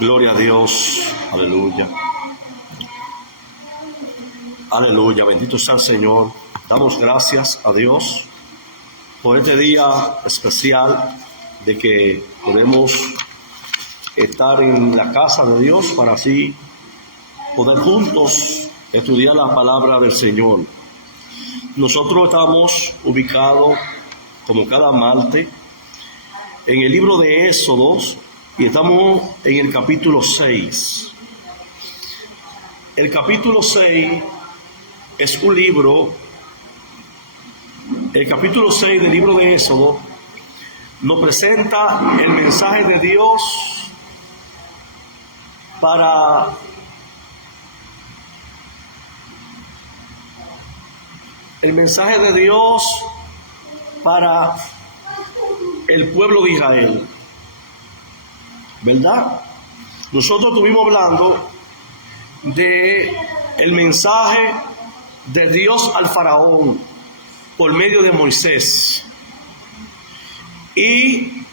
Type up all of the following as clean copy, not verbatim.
Gloria a Dios, aleluya. Aleluya, bendito sea el Señor. Damos gracias a Dios por este día especial de que podemos estar en la casa de Dios para así poder juntos estudiar la palabra del Señor. Nosotros estamos ubicados, como cada martes, en el libro de Éxodos y estamos en el capítulo 6. El capítulo 6 es un libro, el capítulo 6 del libro de Éxodo nos presenta el mensaje de Dios para el pueblo de Israel, ¿verdad? Nosotros estuvimos hablando de el mensaje de Dios al faraón por medio de Moisés y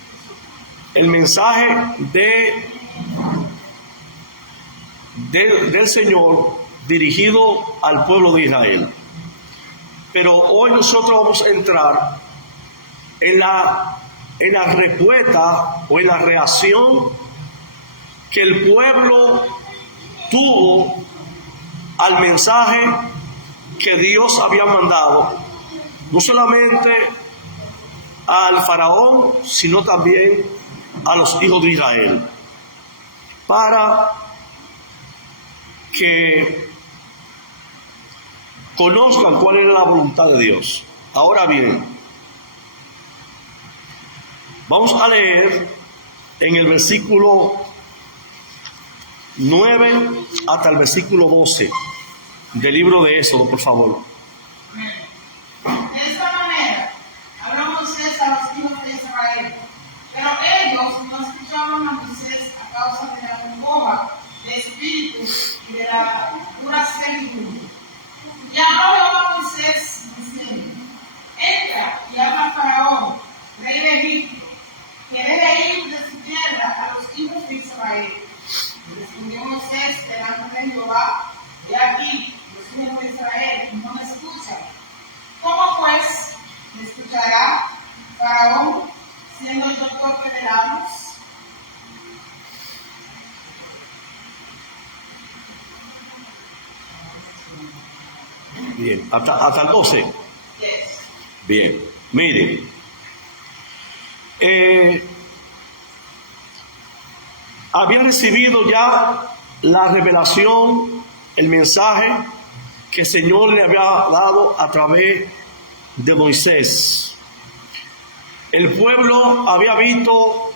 el mensaje del Señor dirigido al pueblo de Israel. Pero hoy nosotros vamos a entrar en la respuesta o en la reacción que el pueblo tuvo al mensaje que Dios había mandado, no solamente al faraón, sino también a los hijos de Israel, para que conozcan cuál era la voluntad de Dios. Ahora bien, vamos a leer en el versículo 9 hasta el versículo 12 del libro de Éxodo, por favor. De esta manera habló Moisés a los hijos de Israel, pero ellos no escuchaban a Moisés a causa de la congoja de espíritu y de la dura servidumbre. Llamó Jehová a Moisés diciendo: entra y habla a Faraón, rey de Egipto, que deje ir de su tierra a los hijos de Israel. Y respondió Moisés delante de Jehová: he aquí, los hijos de Israel no me escuchan. ¿Cómo pues me escuchará Faraón, siendo yo torpe de labios? Bien, hasta el 12. Yes. Bien, miren. Había recibido ya la revelación, el mensaje que el Señor le había dado a través de Moisés. El pueblo había visto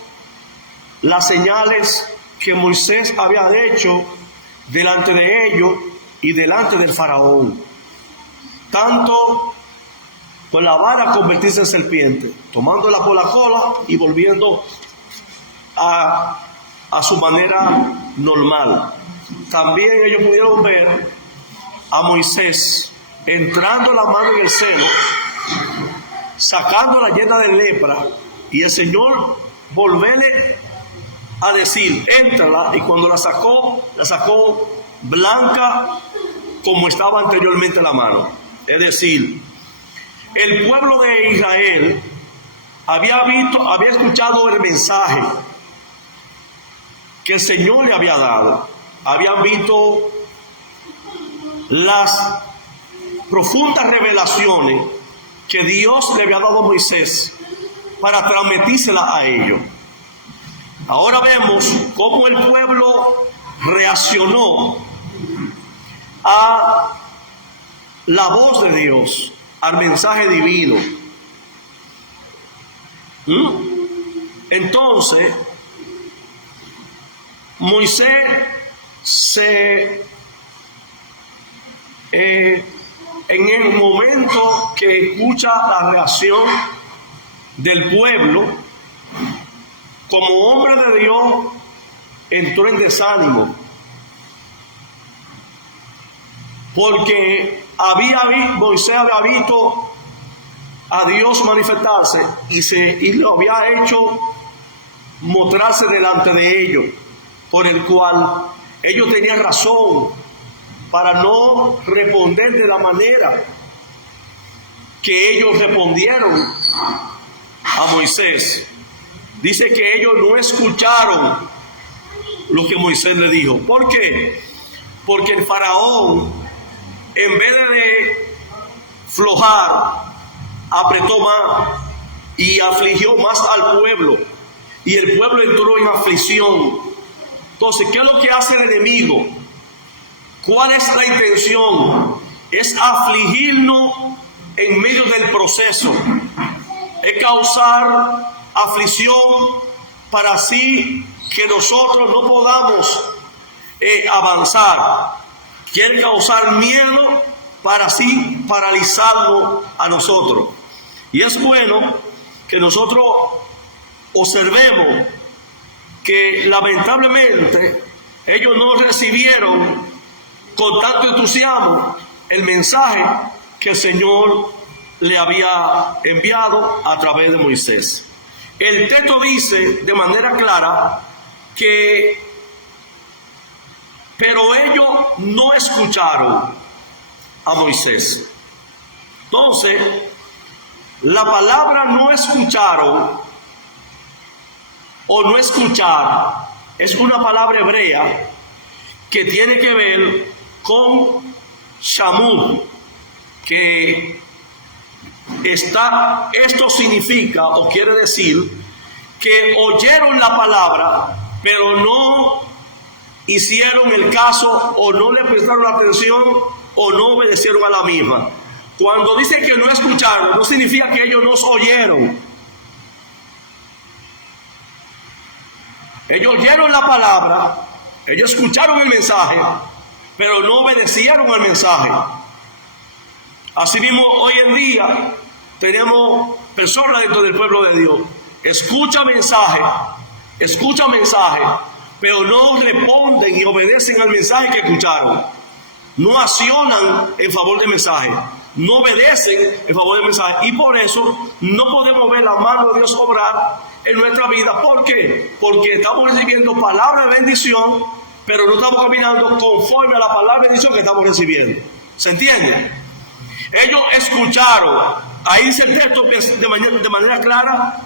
las señales que Moisés había hecho delante de ellos y delante del faraón, tanto con la vara convertirse en serpiente, tomándola por la cola y volviendo a su manera normal. También ellos pudieron ver a Moisés entrando la mano en el seno, sacándola llena de lepra, y el Señor volverle a decir: éntrala, y cuando la sacó blanca como estaba anteriormente la mano. Es decir, el pueblo de Israel había escuchado el mensaje que el Señor le había dado. Habían visto las profundas revelaciones que Dios le había dado a Moisés para transmitírselas a ellos. Ahora vemos cómo el pueblo reaccionó a la voz de Dios, al mensaje divino. Entonces, Moisés en el momento que escucha la reacción del pueblo, como hombre de Dios, entró en desánimo, porque Moisés había visto a Dios manifestarse y lo había hecho mostrarse delante de ellos. por el cual ellos tenían razón para no responder de la manera que ellos respondieron a Moisés. Dice que ellos no escucharon lo que Moisés le dijo. ¿Por qué? Porque el faraón, en vez de flojar, apretó más y afligió más al pueblo. Y el pueblo entró en aflicción. Entonces, ¿qué es lo que hace el enemigo? ¿Cuál es la intención? Es afligirnos en medio del proceso. Es causar aflicción para así que nosotros no podamos avanzar. Quiere causar miedo para así paralizarnos a nosotros. Y es bueno que nosotros observemos que lamentablemente ellos no recibieron con tanto entusiasmo el mensaje que el Señor le había enviado a través de Moisés. El texto dice de manera clara que, pero ellos no escucharon a Moisés. Entonces, la palabra no escucharon o no escuchar es una palabra hebrea que tiene que ver con shamud, que esto significa o quiere decir que oyeron la palabra pero no hicieron el caso o no le prestaron atención o no obedecieron a la misma. Cuando dice que no escucharon, no significa que ellos no oyeron. Ellos oyeron la palabra, ellos escucharon el mensaje, pero no obedecieron al mensaje. Asimismo, hoy en día tenemos personas dentro del pueblo de Dios. Escuchan mensaje, pero no responden y obedecen al mensaje que escucharon. No accionan en favor del mensaje, no obedecen en favor del mensaje. Y por eso no podemos ver la mano de Dios obrar en nuestra vida. ¿Por qué? Porque estamos recibiendo palabra de bendición, pero no estamos caminando conforme a la palabra de bendición que estamos recibiendo. ¿Se entiende? Ellos escucharon. Ahí dice el texto de manera clara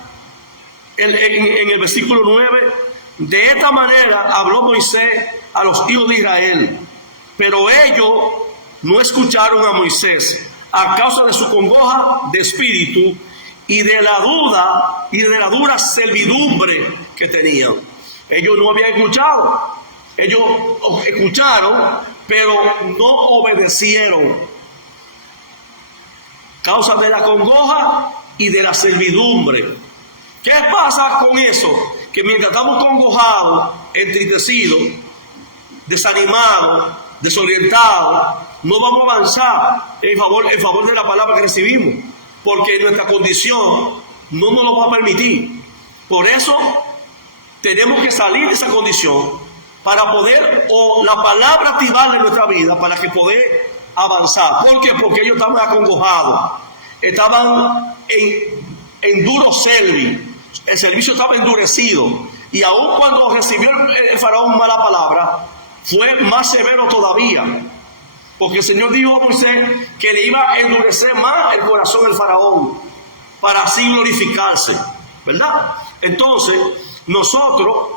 en el versículo 9. De esta manera habló Moisés a los hijos de Israel, pero ellos no escucharon a Moisés a causa de su congoja de espíritu y de la duda y de la dura servidumbre que tenían. Ellos no habían escuchado. Ellos escucharon, pero no obedecieron. Causa de la congoja y de la servidumbre. ¿Qué pasa con eso? Que mientras estamos congojados, entristecidos, desanimados, desorientados, no vamos a avanzar en favor de la palabra que recibimos, porque nuestra condición no nos lo va a permitir. Por eso tenemos que salir de esa condición para poder, o la palabra activarla en nuestra vida para que poder avanzar. ¿Por qué? Porque ellos estaban acongojados, estaban en duro servicio. El servicio estaba endurecido, y aun cuando recibió el faraón mala palabra, fue más severo todavía, porque el Señor dijo a Moisés que le iba a endurecer más el corazón del faraón para así glorificarse, ¿verdad? Entonces nosotros,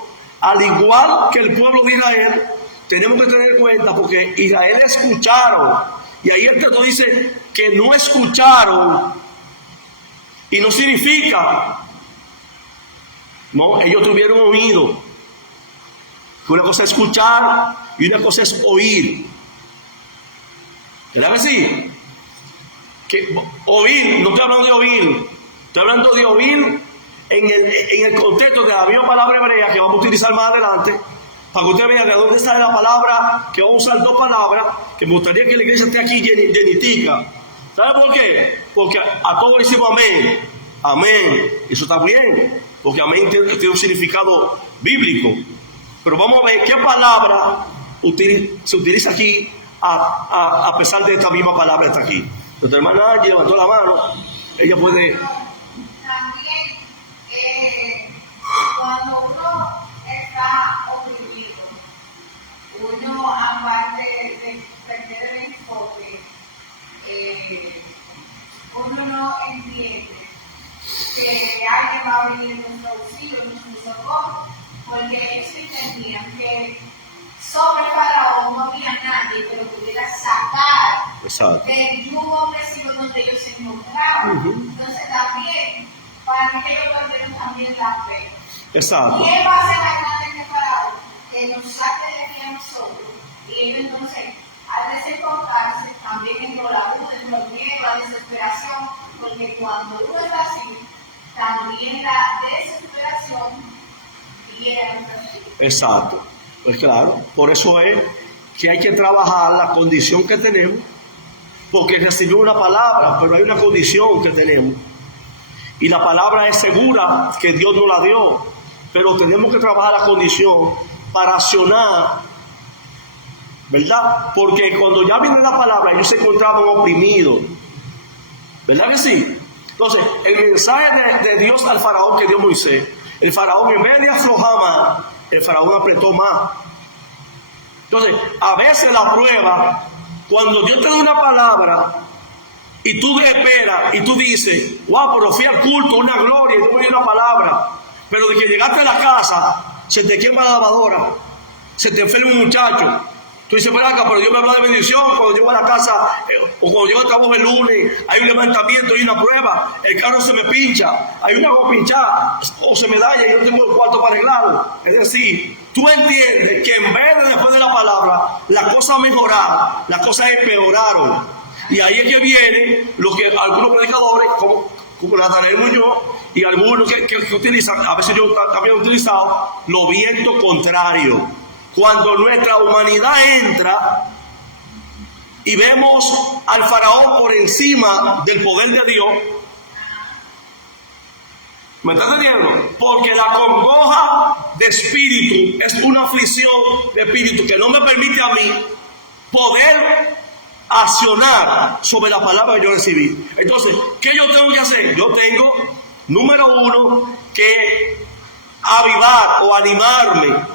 al igual que el pueblo de Israel, tenemos que tener en cuenta, porque Israel escucharon, y ahí el texto dice que no escucharon, y no significa, no, ellos tuvieron oído. Una cosa es escuchar y una cosa es oír. ¿Verdad que sí? Que oír, no estoy hablando de oír, estoy hablando de oír en el contexto de la misma palabra hebrea que vamos a utilizar más adelante, para que usted vea de dónde sale la palabra, que vamos a usar dos palabras, que me gustaría que la iglesia esté aquí llenitica. ¿Sabe por qué? Porque a todos le decimos amén, amén, eso está bien, porque amén tiene un significado bíblico. Pero vamos a ver qué palabra se utiliza aquí a pesar de esta misma palabra está aquí. Nuestra hermana Angie levantó la mano, ella puede. También cuando uno está oprimido, entendían que sobre Faraón no había nadie que lo pudiera sacar Exacto. del yugo opresivo donde ellos se encontraban. Entonces también, para que ellos perdieran también la fe. Exacto. ¿Quién va a ser más grande que Faraón? Que nos saque de aquí a nosotros. Y ellos entonces, al desencontrarse, también entró la duda, entró el miedo, la desesperación, porque cuando uno está así, también la desesperación viene a nuestra vida. Exacto. Pues claro, por eso es que hay que trabajar la condición que tenemos, porque recibió una palabra, pero hay una condición que tenemos. Y la palabra es segura que Dios nos la dio, pero tenemos que trabajar la condición para accionar, ¿verdad? Porque cuando ya viene la palabra, ellos se encontraban oprimidos, ¿verdad que sí? Entonces, el mensaje de Dios al faraón que dio Moisés, el faraón en vez de aflojar más, el faraón apretó más. Entonces, a veces la prueba, cuando Dios te da una palabra y tú esperas y tú dices, wow, pero fui al culto, una gloria, y tú me dio una palabra, pero de que llegaste a la casa, se te quema la lavadora, se te enferma un muchacho. Tú dices, pero acá, pero Dios me habla de bendición. Cuando llego a la casa, o cuando llego al trabajo el lunes, hay un levantamiento y una prueba, el carro se me pincha, hay una agua pinchada, o se me daña y yo no tengo el cuarto para arreglarlo. Es decir, tú entiendes que en vez de después de la palabra, las cosas mejoraron, las cosas empeoraron. Y ahí es que viene lo que algunos predicadores, como Natanael Muñoz, y algunos que utilizan, a veces yo también he utilizado, los vientos contrarios. Cuando nuestra humanidad entra y vemos al faraón por encima del poder de Dios, ¿me estás entendiendo? Porque la congoja de espíritu es una aflicción de espíritu que no me permite a mí poder accionar sobre la palabra que yo recibí. Entonces, ¿qué yo tengo que hacer? Yo tengo, número uno, que avivar o animarme,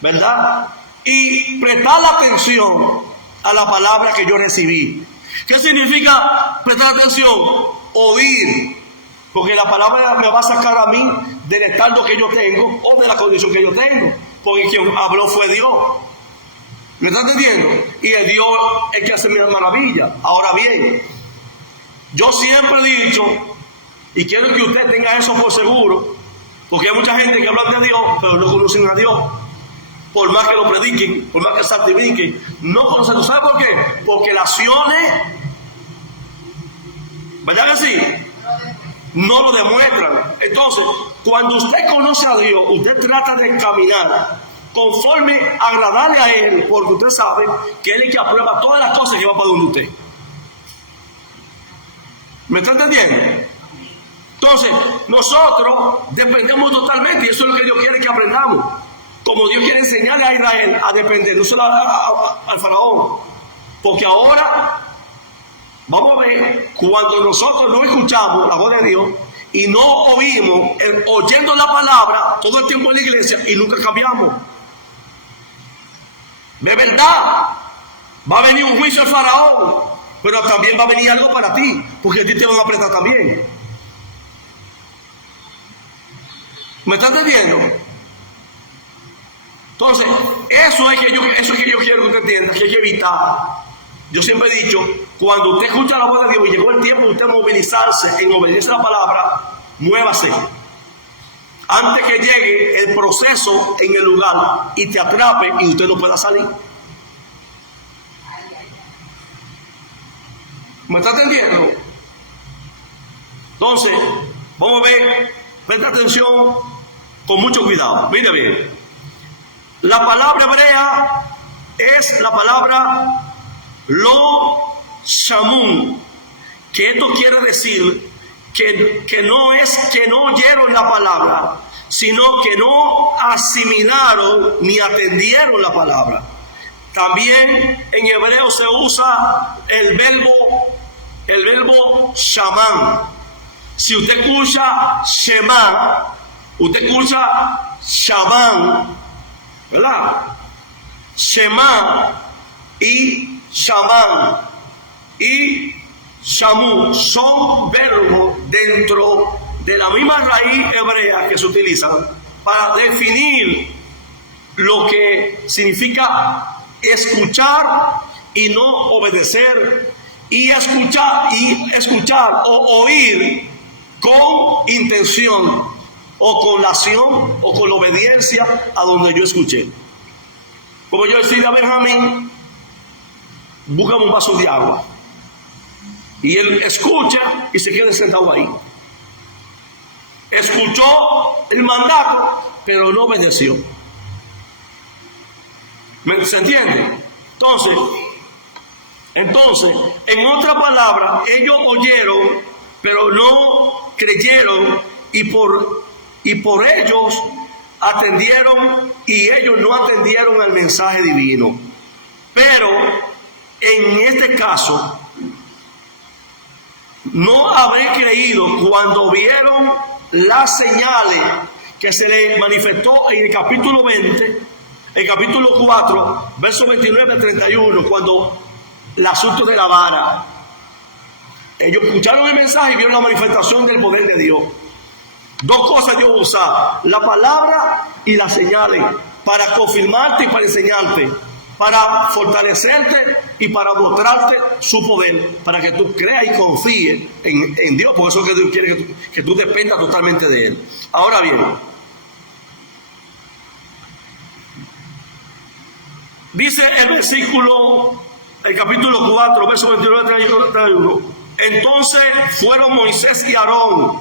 ¿verdad? Y prestar atención a la palabra que yo recibí. ¿Qué significa prestar atención? Oír. Porque la palabra me va a sacar a mí del estado que yo tengo o de la condición que yo tengo. Porque quien habló fue Dios. ¿Me estás entendiendo? Y el Dios es que hace maravilla. Ahora bien, yo siempre he dicho, y quiero que usted tenga eso por seguro, porque hay mucha gente que habla de Dios, pero no conocen a Dios. Por más que lo prediquen, por más que santifiquen, no conocen. ¿Sabe por qué? Porque las acciones, ¿verdad que sí? No lo demuestran. Entonces, cuando usted conoce a Dios, usted trata de caminar conforme agradarle a Él, porque usted sabe que Él es el que aprueba todas las cosas que van para donde usted. ¿Me está entendiendo? Entonces, nosotros dependemos totalmente, y eso es lo que Dios quiere que aprendamos. Como Dios quiere enseñarle a Israel a depender, no solo al faraón. Porque ahora, vamos a ver, cuando nosotros no escuchamos la voz de Dios y no oímos, oyendo la palabra todo el tiempo en la iglesia y nunca cambiamos. De verdad, va a venir un juicio al faraón, pero también va a venir algo para ti, porque a ti te van a apretar también. ¿Me estás entendiendo? Entonces, eso es que yo quiero que usted entienda, que hay que evitar. Yo siempre he dicho, cuando usted escucha la voz de Dios y llegó el tiempo de usted movilizarse en obedecer la palabra, muévase. Antes que llegue el proceso en el lugar y te atrape y usted no pueda salir. ¿Me está entendiendo? Entonces, vamos a ver, presta atención con mucho cuidado. Mire bien. La palabra hebrea es la palabra lo shamun, que esto quiere decir que no es que no oyeron la palabra, sino que no asimilaron ni atendieron la palabra. También en hebreo se usa el verbo shaman. Si usted escucha shema, usted escucha shaman, ¿verdad? Shema y shaman y shamu son verbos dentro de la misma raíz hebrea que se utilizan para definir lo que significa escuchar y no obedecer, y escuchar o oír con intención o con la acción o con la obediencia a donde yo escuché. Como yo decía a Benjamín, búscame un vaso de agua, y él escucha y se queda sentado ahí. Escuchó el mandato, pero no obedeció. ¿Se entiende? Entonces, en otra palabra, ellos oyeron, pero no creyeron, y por ellos atendieron, y ellos no atendieron al mensaje divino. Pero en este caso, no habré creído cuando vieron las señales que se les manifestó en el capítulo 20, el capítulo 4, versos 29 a 31, cuando el asunto de la vara. Ellos escucharon el mensaje y vieron la manifestación del poder de Dios. Dos cosas Dios usa: la palabra y las señales, para confirmarte y para enseñarte, para fortalecerte y para mostrarte su poder, para que tú creas y confíes en Dios, porque eso es lo que Dios quiere, que tú dependas totalmente de Él. Ahora bien, dice el versículo, el capítulo 4, verso 29 a 31. Entonces fueron Moisés y Aarón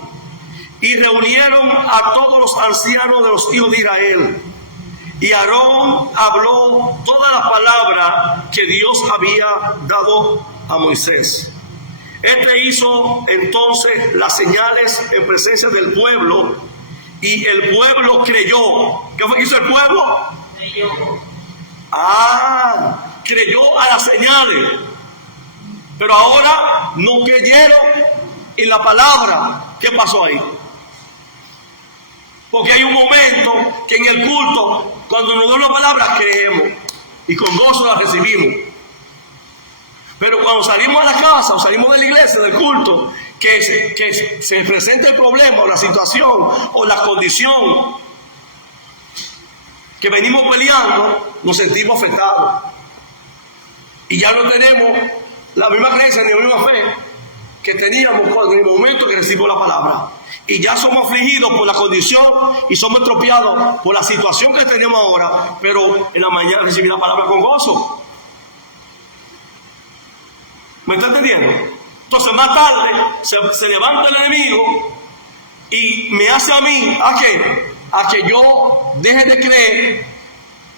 y reunieron a todos los ancianos de los hijos de Israel. Y Aarón habló todas las palabras que Dios había dado a Moisés. Este hizo entonces las señales en presencia del pueblo, y el pueblo creyó. ¿Qué fue que hizo el pueblo? Creyó. Creyó a las señales. Pero ahora no creyeron en la palabra. ¿Qué pasó ahí? Porque hay un momento que en el culto, cuando nos dan la palabra, creemos y con gozo la recibimos. Pero cuando salimos a la casa o salimos de la iglesia, del culto, que se presenta el problema o la situación o la condición que venimos peleando, nos sentimos afectados. Y ya no tenemos la misma creencia ni la misma fe que teníamos en el momento que recibimos la palabra. Y ya somos afligidos por la condición y somos estropeados por la situación que tenemos ahora, pero en la mañana recibí la palabra con gozo. ¿Me está entendiendo? Entonces más tarde se levanta el enemigo y me hace a mí, ¿a que yo deje de creer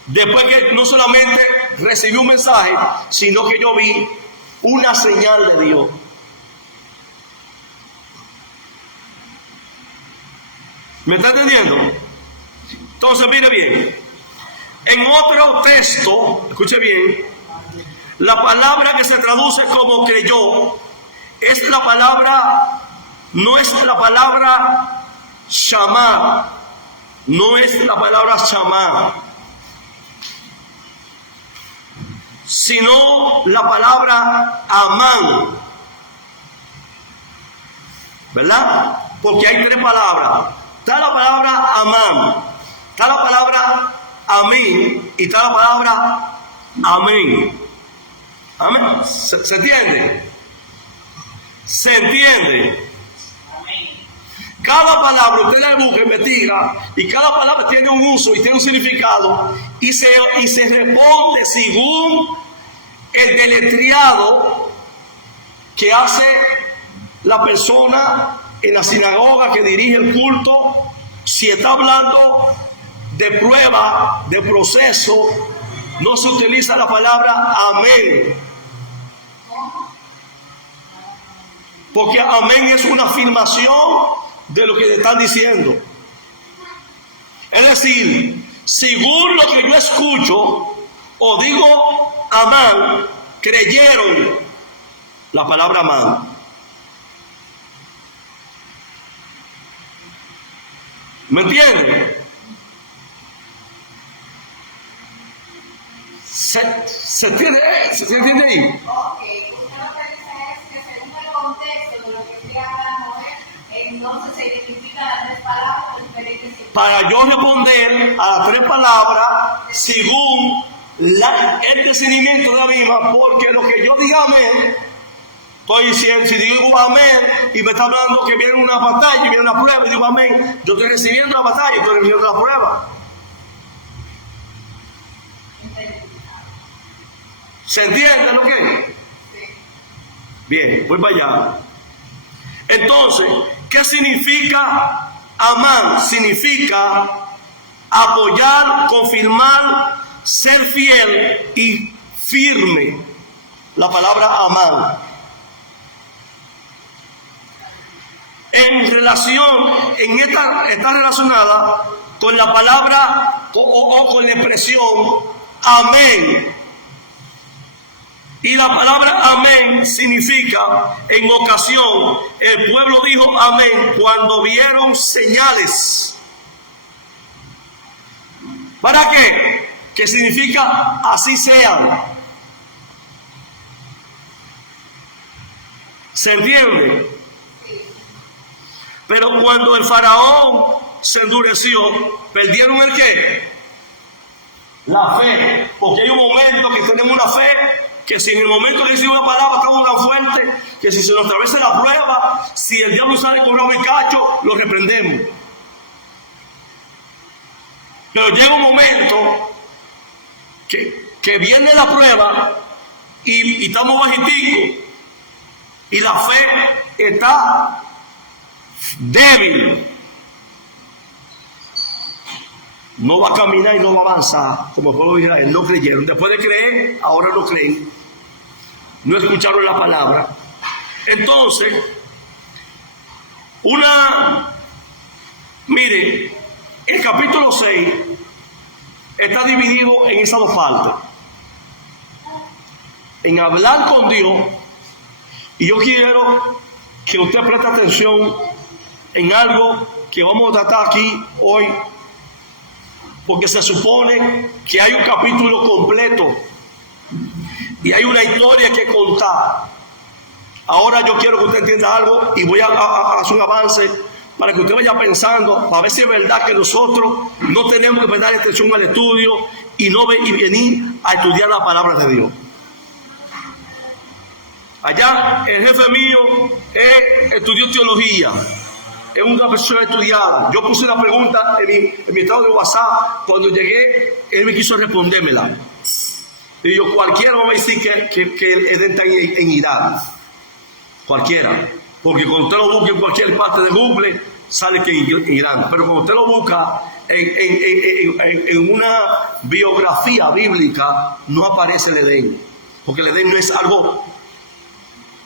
después que no solamente recibí un mensaje, sino que yo vi una señal de Dios. ¿Me está entendiendo? Entonces, mire bien. En otro texto, escuche bien, la palabra que se traduce como creyó es la palabra, no es la palabra shamá, no es la palabra shamá, sino la palabra amán, ¿verdad? Porque hay tres palabras. Está la palabra amán, está la palabra amén y está la palabra amén. Amén. ¿Se entiende? ¿Se entiende? Amén. Cada palabra usted la busca, investiga, y cada palabra tiene un uso y tiene un significado, y se responde según el deletreado que hace la persona en la sinagoga que dirige el culto. Si está hablando de prueba, de proceso, no se utiliza la palabra amén, porque amén es una afirmación de lo que le están diciendo. Es decir, según lo que yo escucho o digo amán, creyeron la palabra amán. ¿Me entienden? ¿Se entiende ahí? Ok, usted lo que dice es que según el contexto de lo que estoy hablando, entonces se identifican las tres palabras con diferentes significados. para yo responder a las 3 palabras según el discernimiento de la misma, porque lo que yo diga amén, estoy diciendo, si digo amén y me está hablando que viene una batalla y viene una prueba y digo amén, yo estoy recibiendo la batalla y estoy recibiendo la prueba. ¿Se entiende lo que es? Bien, voy para allá. Entonces, ¿qué significa amar? Significa apoyar, confirmar, ser fiel y firme. La palabra amar. En relación, está relacionada con la palabra o con la expresión amén. Y la palabra amén significa, en ocasión, el pueblo dijo amén cuando vieron señales. ¿Para qué? Que significa así sean. ¿Se entiende? Pero cuando el faraón se endureció, ¿perdieron el qué? La fe. Porque hay un momento que tenemos una fe que si en el momento que decimos una palabra estamos tan fuertes que si se nos atraviesa la prueba, si el diablo sale con un cacho, lo reprendemos. Pero llega un momento que viene la prueba y estamos bajiticos y la fe está débil. No va a caminar y no va a avanzar como el pueblo de Israel. No creyeron. Después de creer, ahora no creen. No escucharon la palabra. Entonces, mire, el capítulo 6 está dividido en esas 2 partes. En hablar con Dios. Y yo quiero que usted preste atención en algo que vamos a tratar aquí hoy, porque se supone que hay un capítulo completo y hay una historia que contar. Ahora yo quiero que usted entienda algo y voy a hacer un avance para que usted vaya pensando, a ver si es verdad que nosotros no tenemos que prestar atención al estudio y no venir a estudiar la palabra de Dios. Allá el jefe mío estudió teología, es una persona estudiada. Yo puse una pregunta en mi estado de WhatsApp, cuando llegué él me quiso respondérmela y yo, cualquiera va a decir que él está en Irán, cualquiera, porque cuando usted lo busca en cualquier parte de Google sale que en Irán, pero cuando usted lo busca en una biografía bíblica no aparece el Edén, porque el Edén no es algo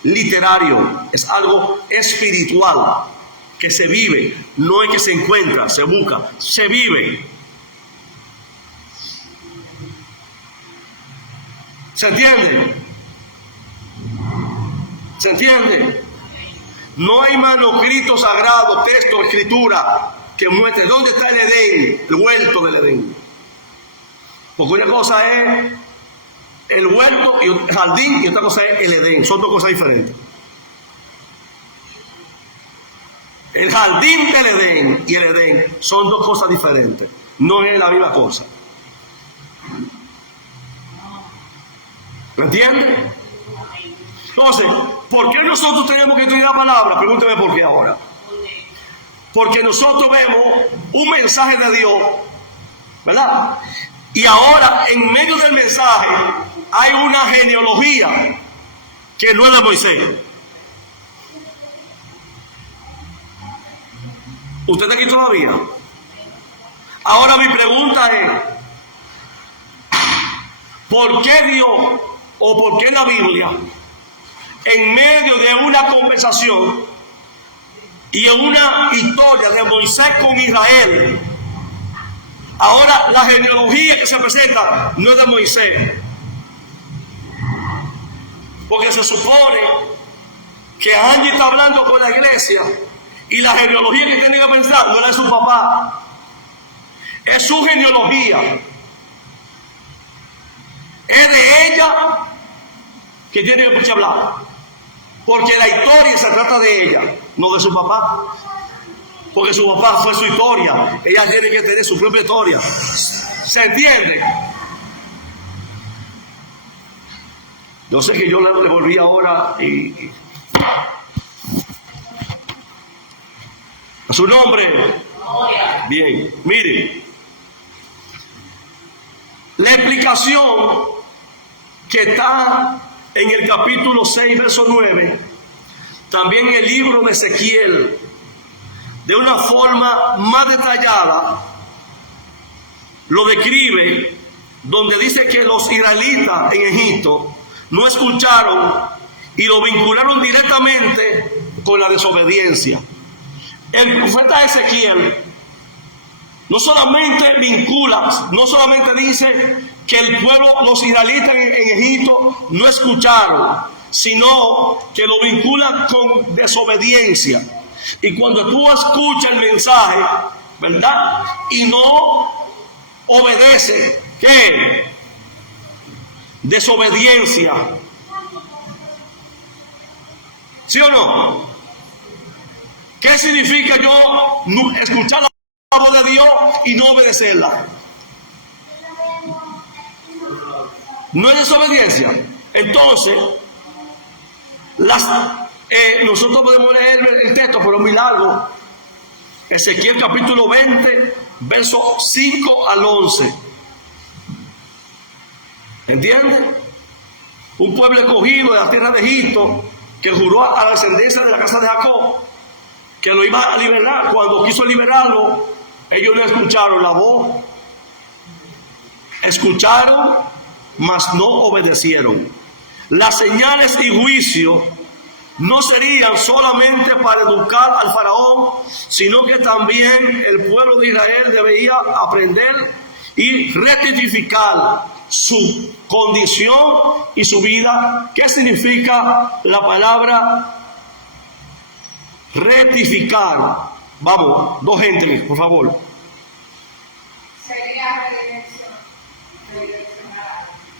literario, es algo espiritual que se vive, no es que se encuentra, se busca, se vive. ¿Se entiende? ¿Se entiende? No hay manuscrito sagrado, texto, escritura que muestre dónde está el Edén, el huerto del Edén. Porque una cosa es el huerto y el jardín y otra cosa es el Edén. Son 2 cosas diferentes. El jardín del Edén y el Edén son 2 cosas diferentes. No es la misma cosa. ¿Me entiendes? Entonces, ¿por qué nosotros tenemos que estudiar la palabra? Pregúnteme por qué ahora. Porque nosotros vemos un mensaje de Dios, ¿verdad? Y ahora, en medio del mensaje, hay una genealogía que no es de Moisés. ¿Usted está aquí todavía? Ahora mi pregunta es, ¿por qué Dios o por qué la Biblia, en medio de una conversación y en una historia de Moisés con Israel, ahora la genealogía que se presenta no es de Moisés? Porque se supone que Angie está hablando con la iglesia y la genealogía que tiene que pensar no es de su papá, es su genealogía. Es de ella que tiene que hablar, porque la historia se trata de ella, no de su papá. porque su papá fue su historia. Ella tiene que tener su propia historia. ¿Se entiende? Yo sé que yo le volví ahora y a su nombre. Bien, mire. La explicación que está en el capítulo 6, verso 9, también en el libro de Ezequiel, de una forma más detallada, lo describe, donde dice que los israelitas en Egipto no escucharon y lo vincularon directamente con la desobediencia. El profeta Ezequiel no solamente vincula, no solamente dice que el pueblo, los israelitas en Egipto no escucharon, sino que lo vincula con desobediencia. Y cuando tú escuchas el mensaje, ¿verdad? Y no obedece, ¿qué? Desobediencia. ¿Sí o no? ¿Qué significa yo escuchar la voz de Dios y no obedecerla? No es desobediencia. Entonces, nosotros podemos leer el texto, pero es muy largo. Ezequiel capítulo 20, versos 5 al 11. ¿Entiendes? Un pueblo escogido de la tierra de Egipto que juró a la descendencia de la casa de Jacob que lo iba a liberar. Cuando quiso liberarlo, ellos no escucharon la voz. Escucharon, mas no obedecieron. Las señales y juicios no serían solamente para educar al faraón, sino que también el pueblo de Israel debía aprender y rectificar su condición y su vida. ¿Qué significa la palabra rectificar? Vamos, dos gentes, por favor. Sería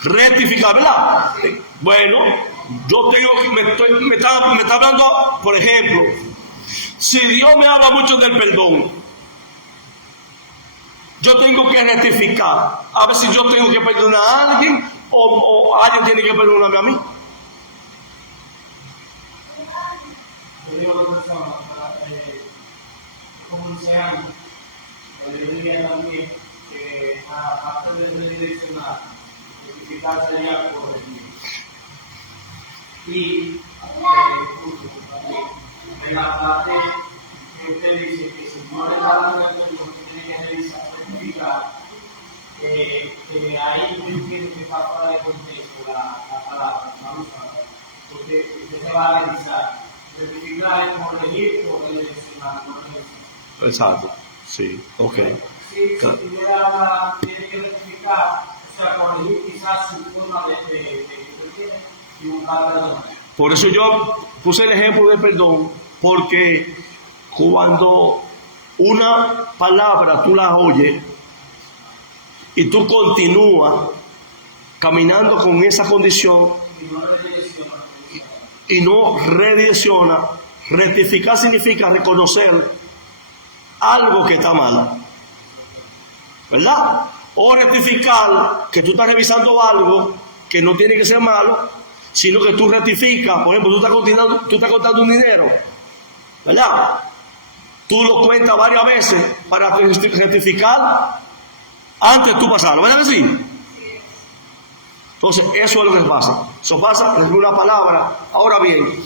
Rectificar, ¿verdad? Bueno, yo tengo que, me está hablando, por ejemplo, si Dios me habla mucho del perdón, yo tengo que rectificar. A ver si yo tengo que perdonar a alguien o alguien tiene que perdonarme a mí. Yo digo a la persona, como dice años, yo diría también que aparte de redireccionar, rectificar sería corregir. Y de la parte que usted dice que si no le da la perdón, tiene que revisar, rectificar, que ahí yo entiendo que está fuera de contexto la palabra, porque usted se va a revisar. Rectificar, corregir, redireccionar. Exacto, sí, ok. Si tuviera, tiene que rectificar, o sea, corregir quizás su forma de y buscar perdón. Por eso yo puse el ejemplo de perdón, porque cuando una palabra tú la oyes y tú continúas caminando con esa condición y no redirecciona, rectificar significa reconocer algo que está mal, ¿verdad? O rectificar que tú estás revisando algo que no tiene que ser malo, sino que tú rectificas. Por ejemplo, tú estás contando un dinero, ¿verdad? Tú lo cuentas varias veces para rectificar antes de tú pasarlo, ¿verdad que sí? Entonces, eso es lo que pasa. Eso pasa en una palabra. Ahora bien,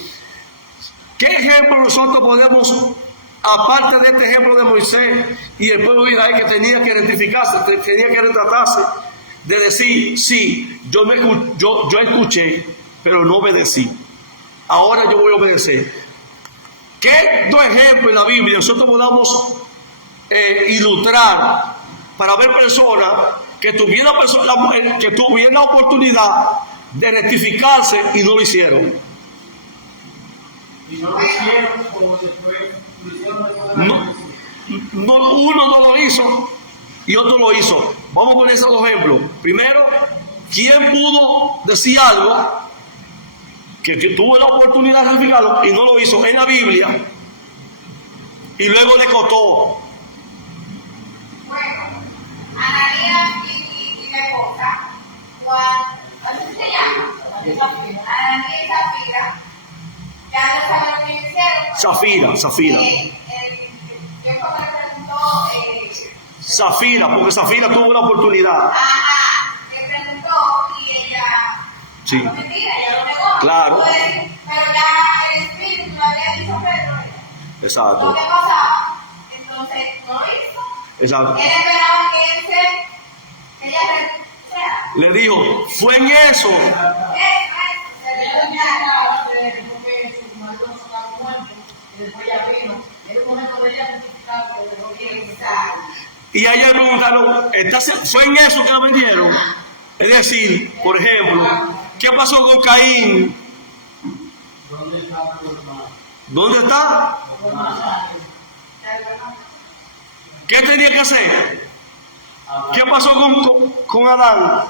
¿qué ejemplo nosotros podemos, aparte de este ejemplo de Moisés y el pueblo de Israel que tenía que rectificarse, tenía que retratarse, de decir, sí, yo escuché, pero no obedecí. Ahora yo voy a obedecer. ¿Qué dos ejemplos en la Biblia nosotros podamos ilustrar para ver personas que tuvieran la oportunidad de rectificarse y no lo hicieron? Y no lo hicieron como después lo hicieron. Uno no lo hizo y otro lo hizo. Vamos a poner esos dos ejemplos. Primero, ¿quién pudo decir algo que tuvo la oportunidad de rectificarlo y no lo hizo? En la Biblia, y luego le costó. Bueno, Ananías y la esposa, Juan, ¿cómo se llama? Ananías y Zafira, ya no saben lo que hicieron. Zafira. Dios como le preguntó, Zafira, porque Zafira tuvo una oportunidad. le preguntó y ella, Sí. no mentira, ella lo negó. Claro. Pero ya el Espíritu le había dicho a Pedro lo Exacto. que pasaba, entonces no lo hizo. Exacto. Él esperaba que ella renunciara. Le dijo, fue en eso. Y a ella le preguntaron, ¿fue en eso que la vendieron? Es decir, por ejemplo, ¿qué pasó con Caín? ¿Dónde está? ¿Qué tenía que hacer? ¿Qué pasó con Adán?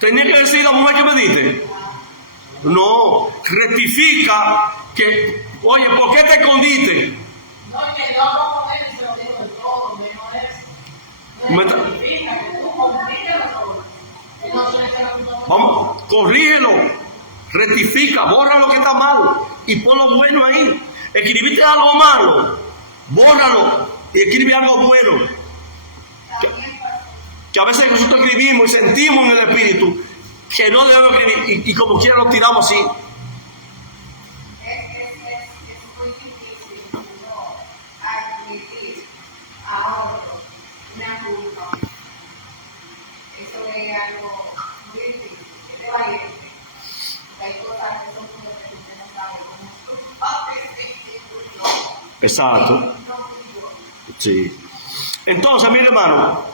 ¿Tenía que decir la mujer que me diste? No, rectifica que, oye, ¿por qué te escondiste? No, que yo hablo con él y se lo digo de todo, no es. Significa que tú corrígelo todo. Vamos, corrígelo, rectifica, borra lo que está mal y pon lo bueno ahí. Escribiste algo malo, bórralo y escribe algo bueno. Que a veces nosotros escribimos y sentimos en el espíritu que no debemos escribir y como quiera lo tiramos así. Es muy difícil no admitir ahora una culpa. Eso es algo muy difícil, que te valiente. Porque hay cosas que son como que usted no sabe cómo culpa. Exacto. Sí. Entonces, mi hermano,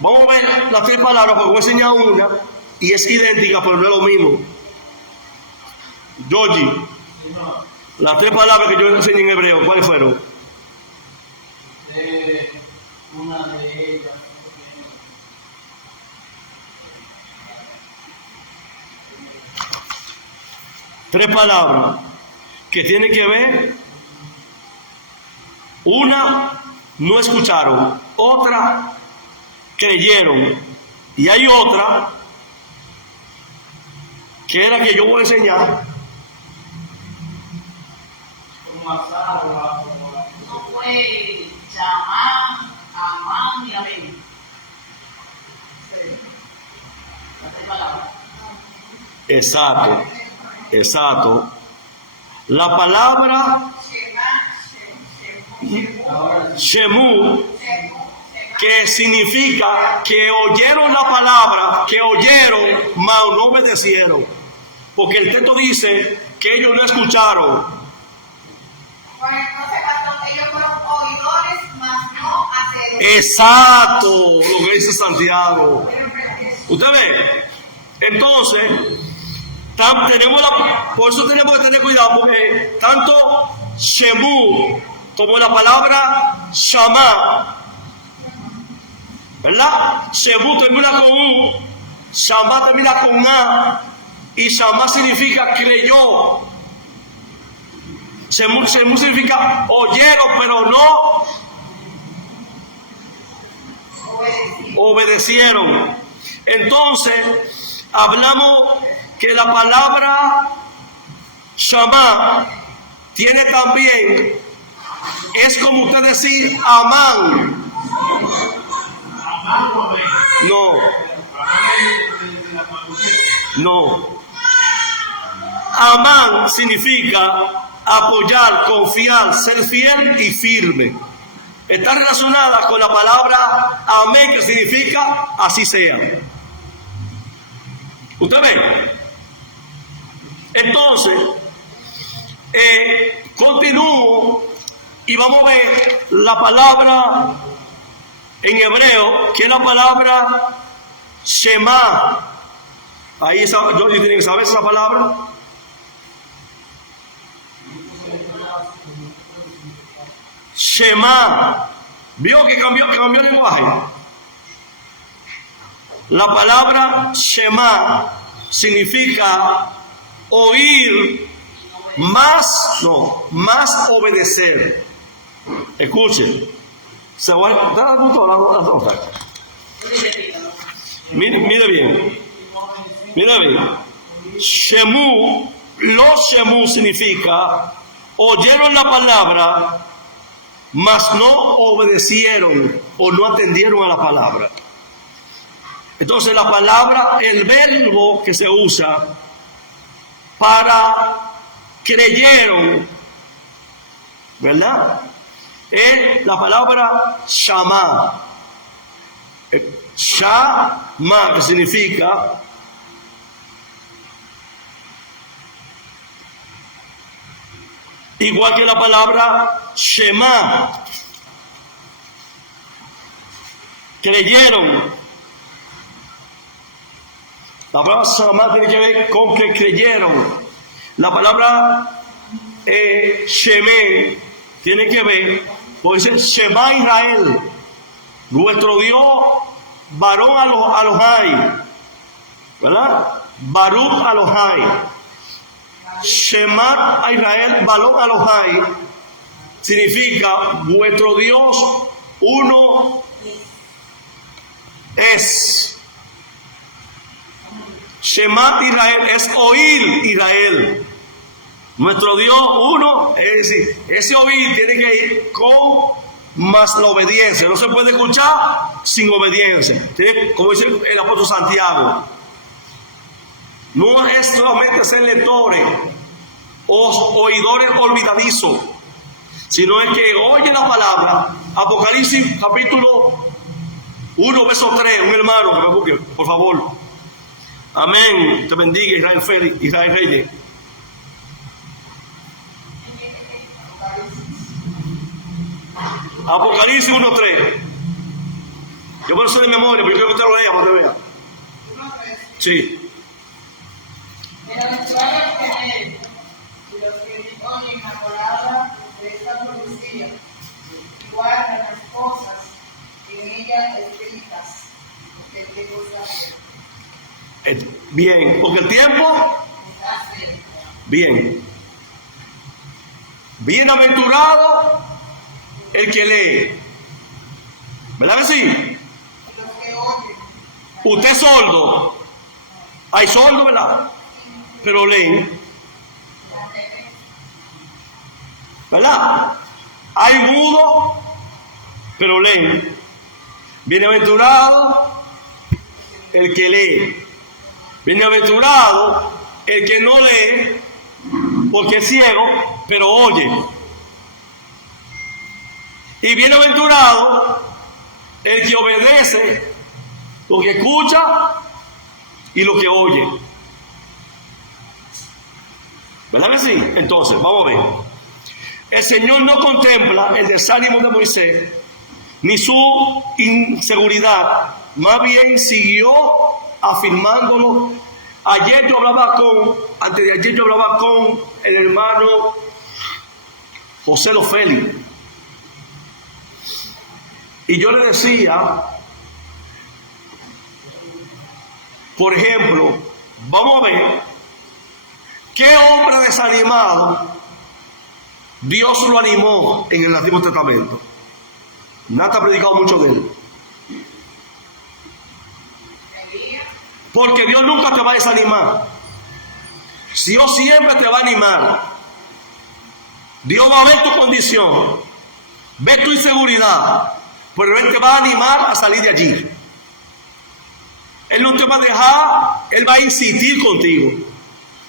vamos a ver las tres palabras, porque voy a enseñar una y es idéntica, pero no es lo mismo. Georgie, las tres palabras que yo enseñé en hebreo, ¿cuáles fueron? Una de ellas. Tres palabras que tienen que ver. Una, no escucharon. Otra, creyeron. Y hay otra que era que yo voy a enseñar. Como asado, No fue Chamán, Amán y Abel. Exacto. Exacto. La palabra Shemu, que significa que oyeron la palabra, que oyeron, mas no obedecieron. Porque el texto dice que ellos no escucharon. Bueno, entonces, pastor, ellos fueron oidores, mas no hacedores. Exacto, lo que dice Santiago. ¿Usted ve? Entonces, por eso tenemos que tener cuidado, porque tanto Shemu como la palabra Shama, ¿verdad? Shemu termina con U, Shama termina con A, y Shama significa creyó. Shemu significa oyeron, pero no obedecieron. Entonces, hablamos que la palabra Shama tiene también, es como usted decir Amán. No. Amán significa apoyar, confiar, ser fiel y firme. Está relacionada con la palabra amén, que significa así sea. ¿Usted ve? Entonces, continúo y vamos a ver la palabra en hebreo, que es la palabra Shema. Ahí yo tienen que saber esa palabra. Shema. ¿Vio que cambió el lenguaje? La palabra Shema significa oír más obedecer. Escuchen, se va a dar punto a mire bien. Shemu, los Shemu significa oyeron la palabra, mas no obedecieron o no atendieron a la palabra. Entonces la palabra, el verbo que se usa para creyeron, ¿verdad? Es la palabra Shama. Shama, que significa igual que la palabra Shema. Creyeron. La palabra Shema tiene que ver con que creyeron. La palabra Shemé tiene que ver con ese Shema Israel. Nuestro Dios, varón Elohai, ¿verdad? Baruch Elohai. Shema a Israel, varón Elohai, significa vuestro Dios uno es. Shema Israel es oír Israel. Nuestro Dios uno, es decir, ese oír tiene que ir con más la obediencia. No se puede escuchar sin obediencia. ¿Sí? Como dice el apóstol Santiago. No es solamente ser lectores o oidores olvidadizos, sino es que oye la palabra. Apocalipsis capítulo 1, verso 3. Un hermano que me busque, por favor. Amén. Te bendiga, Israel Félix, Israel Reyes. Apocalipsis 1:3. Yo puedo hacer de memoria, pero yo quiero que usted lo lea para que vea. Sí. Bienaventurado que y los que oyen la palabra de esta profecía y guardan las cosas en ella escritas, que el tiempo está cerca. Bien, porque el tiempo Está cerca. bien. Bienaventurado el que lee. ¿Verdad que sí? Y los que oyen, Usted es sordo. Hay sordo, ¿verdad? Pero leen. ¿Verdad? Hay mudo, pero leen. Bienaventurado el que lee. Bienaventurado el que no lee, porque es ciego, pero oye. Y bienaventurado el que obedece lo que escucha y lo que oye. ¿Verdad que sí? Entonces, vamos a ver. El Señor no contempla el desánimo de Moisés ni su inseguridad, más bien siguió afirmándolo. Antes de ayer yo hablaba con el hermano José Lofélix, y yo le decía, por ejemplo, vamos a ver qué hombre desanimado Dios lo animó en el Antiguo Testamento. Nada ha predicado mucho de él. Porque Dios nunca te va a desanimar. Dios siempre te va a animar. Dios va a ver tu condición, ve tu inseguridad, pero Él te va a animar a salir de allí. Él no te va a dejar, Él va a insistir contigo.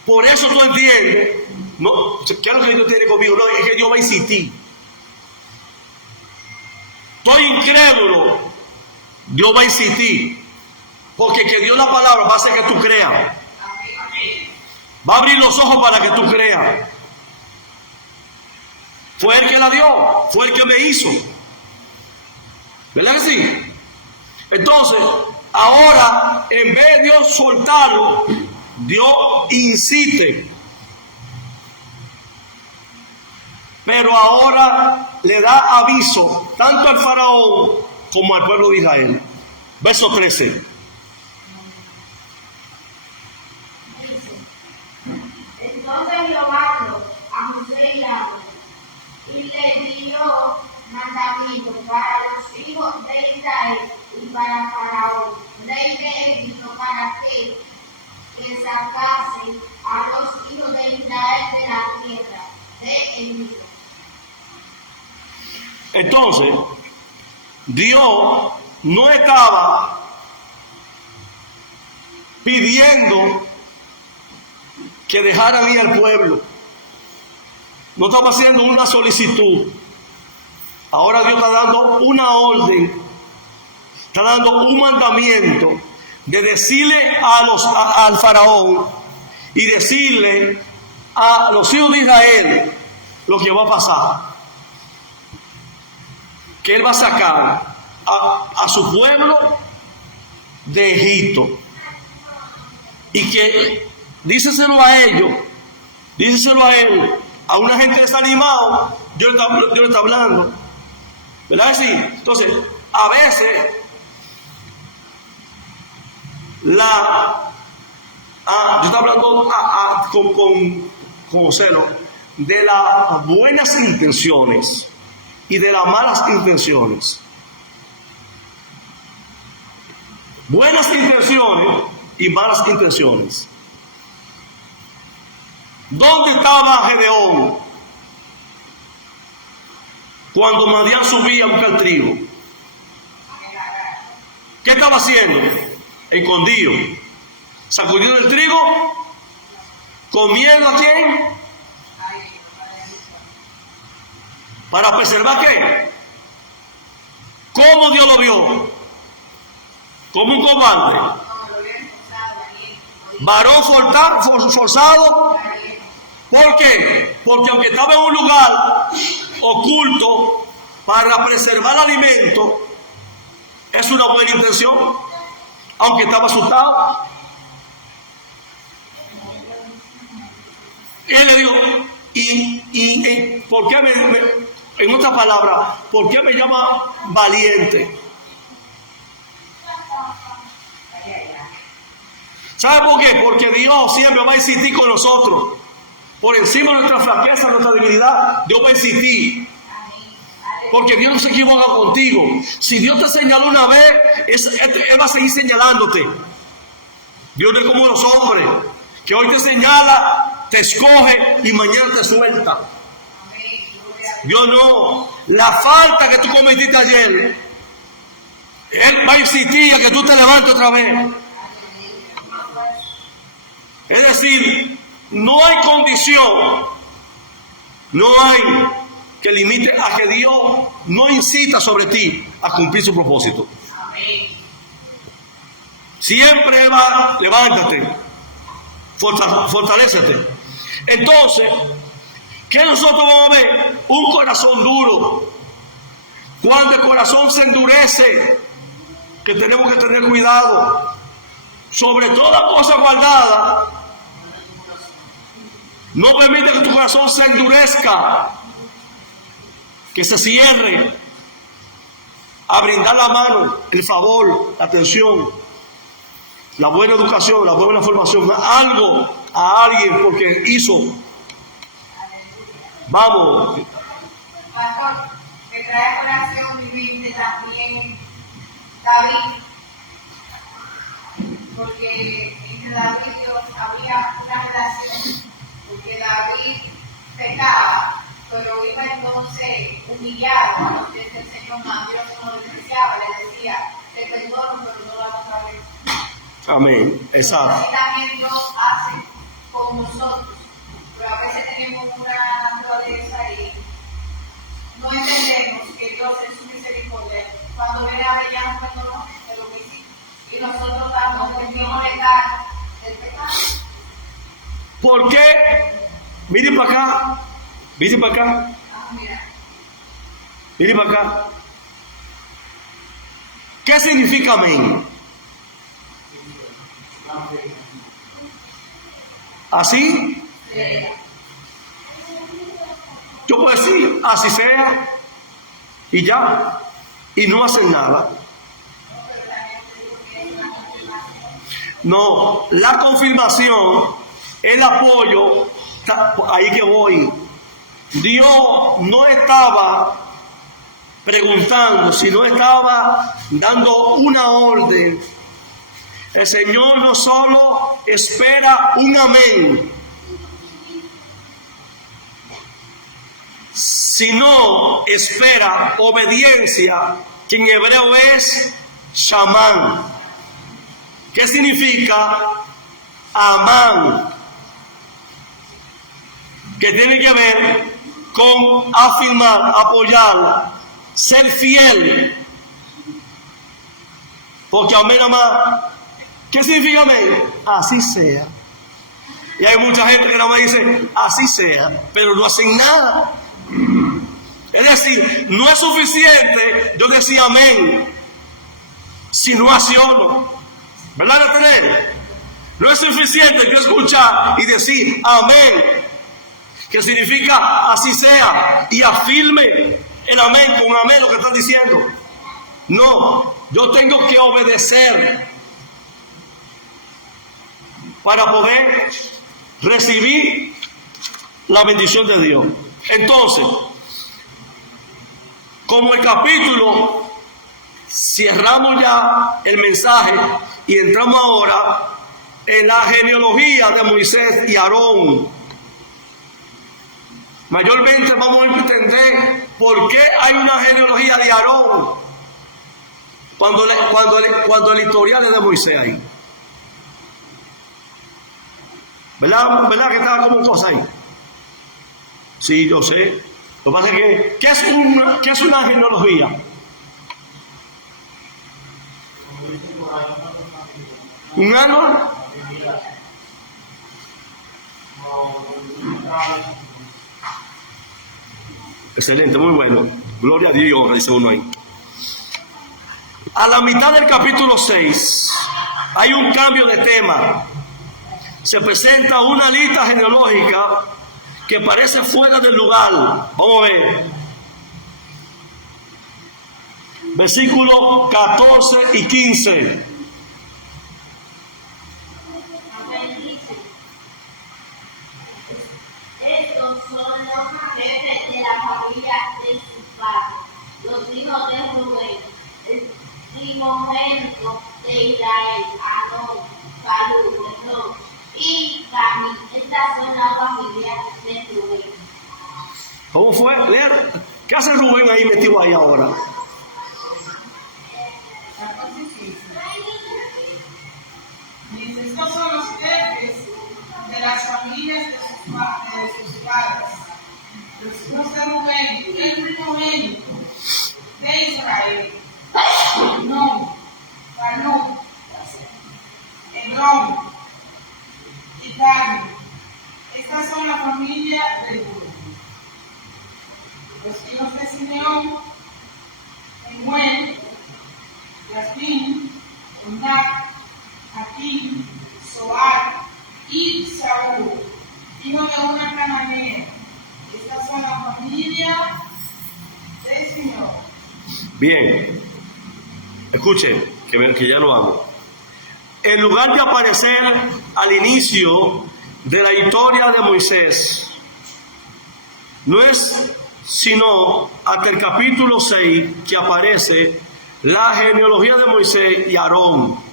Por eso tú entiendes, no, ¿qué es lo que Dios tiene conmigo? No, es que Dios va a insistir. Estoy incrédulo, Dios va a insistir. Porque que dio la palabra va a hacer que tú creas. Va a abrir los ojos para que tú creas. Fue Él que la dio, fue el que me hizo. ¿Verdad que sí? Entonces, ahora, en vez de Dios soltarlo, Dios insiste. Pero ahora le da aviso tanto al faraón como al pueblo de Israel. Verso 13. Entonces Jehová Israel y para Faraón, rey de Egipto, para que sacase a los hijos de Israel de la tierra de Egipto. Entonces, Dios no estaba pidiendo que dejaran ir al pueblo. No estaba haciendo una solicitud. Ahora Dios está dando una orden, está dando un mandamiento de decirle al faraón y decirle a los hijos de Israel lo que va a pasar. Que él va a sacar a su pueblo de Egipto. Y que díceselo a ellos, díceselo a él, a una gente desanimada, Dios le está hablando. ¿Verdad? Sí. Entonces, a veces yo estoy hablando con celo de las buenas intenciones y de las malas intenciones. Buenas intenciones y malas intenciones. ¿Dónde estaba Gedeón cuando Madián subía a buscar trigo? ¿Qué estaba haciendo? Escondido. Sacudiendo el trigo. ¿Comiendo a quién? ¿Para preservar qué? ¿Cómo Dios lo vio? Como un cobarde. Varón forzado. ¿Por qué? Porque aunque estaba en un lugar oculto para preservar alimento, es una buena intención, aunque estaba asustado. Él le dijo, y ¿por qué en otras palabras, por qué me llama valiente? ¿Sabe por qué? Porque Dios siempre va a insistir con nosotros. Por encima de nuestra flaqueza, nuestra debilidad, Dios va a insistir. Porque Dios no se equivoca contigo. Si Dios te señaló una vez, Él va a seguir señalándote. Dios no es como los hombres, que hoy te señala, te escoge y mañana te suelta. Dios no. La falta que tú cometiste ayer, Él va a insistir a que tú te levantes otra vez. Es decir, no hay condición, no hay que limite a que Dios no incita sobre ti a cumplir su propósito. Siempre va, levántate, fortalécete. Entonces, ¿qué nosotros vamos a ver? Un corazón duro. Cuando el corazón se endurece, que tenemos que tener cuidado. Sobre toda cosa guardada, no permite que tu corazón se endurezca, que se cierre a brindar la mano, el favor, la atención, la buena educación, la buena formación, algo a alguien porque hizo. Vamos. Pastor, me trae a colación mi mente también David, porque entre David y Dios había una relación, porque David pecaba, pero iba entonces humillado, entonces el Señor más Dios no lo despreciaba, le decía, te perdono, pero no la otra vez. Amén, exacto. Así también Dios hace con nosotros, pero a veces tenemos una naturaleza y no entendemos que Dios es su misericordia. Cuando viene a ver ya no perdonó, pero que sí. Y nosotros estamos en el mismo letal del pecado. ¿Por qué? Miren para acá. Miren para acá. Miren para acá. ¿Qué significa amén? ¿Así? Yo puedo decir, así sea, y ya, y no hacen nada. No, la confirmación, el apoyo, ahí que voy. Dios no estaba preguntando, sino estaba dando una orden. El Señor no solo espera un amén, sino espera obediencia, que en hebreo es shamán. ¿Qué significa? Amán, que tiene que ver con afirmar, apoyar, ser fiel. Porque amén, amén, ¿qué significa amén? Así sea. Y hay mucha gente que nada más dice así sea, pero no hacen nada. Es decir, no es suficiente yo decir amén si no acciono. ¿Verdad, Nathaniel? No es suficiente yo escuchar y decir amén, que significa así sea, y afirme el amén con amén lo que están diciendo. No, yo tengo que obedecer para poder recibir la bendición de Dios. Entonces, como el capítulo, cerramos ya el mensaje y entramos ahora en la genealogía de Moisés y Aarón. Mayormente vamos a entender por qué hay una genealogía de Aarón cuando el historial es de Moisés ahí. ¿Verdad que estaba como cosa ahí? Sí, yo sé. Lo que pasa es que, ¿qué es una genealogía? ¿Un árbol? Excelente, muy bueno. Gloria a Dios, dice uno ahí. A la mitad del capítulo 6 hay un cambio de tema. Se presenta una lista genealógica que parece fuera del lugar. Vamos a ver. Versículos 14 y 15. Estos son los jefes de la familia de sus padres, los hijos de Rubén, el primogénito de Israel, Anón, Falú, Hezrón y Cami. Estas son las familias de Rubén. ¿Cómo fue? Leer. ¿Qué hace Rubén ahí metido ahí ahora? Dice, estos son los jefes de las familias de sus padres, los hijos de Rubén, el primogénito de Israel, Anón, Falú, Hezrón y Cami. Estas son las familias de Rubén. Los hijos de Simeón, Emuel, Yasmín, Onac, Aquín, Zoar y Saúl, hijo de una cananea. Estas son las familias del Señor. Bien, escuchen, que ya lo hago. En lugar de aparecer al inicio de la historia de Moisés, no es sino hasta el capítulo 6 que aparece la genealogía de Moisés y Aarón.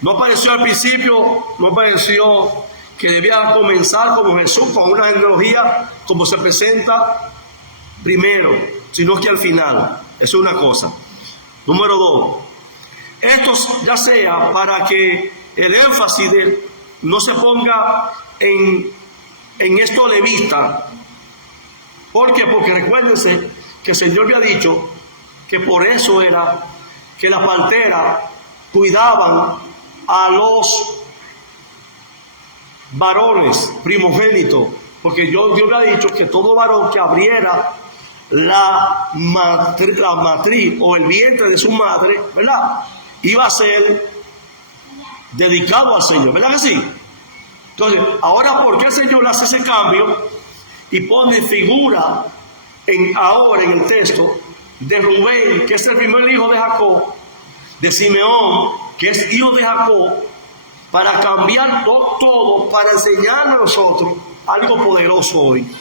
No apareció al principio, no apareció que debía comenzar como Jesús, con una genealogía como se presenta primero, sino que al final. Eso es una cosa. Número 2. Esto ya sea para que el énfasis no se ponga en esto levita. ¿Por qué? Porque recuérdense que el Señor había dicho que por eso era que las parteras cuidaban a los varones primogénitos, porque Dios le ha dicho que todo varón que abriera la matriz o el vientre de su madre, ¿verdad?, iba a ser dedicado al Señor, ¿verdad que sí? Entonces, ahora, ¿por qué el Señor hace ese cambio y pone figura ahora en el texto de Rubén, que es el primer hijo de Jacob, de Simeón, que es hijo de Jacob, para cambiar todo, para enseñarnos a nosotros algo poderoso hoy?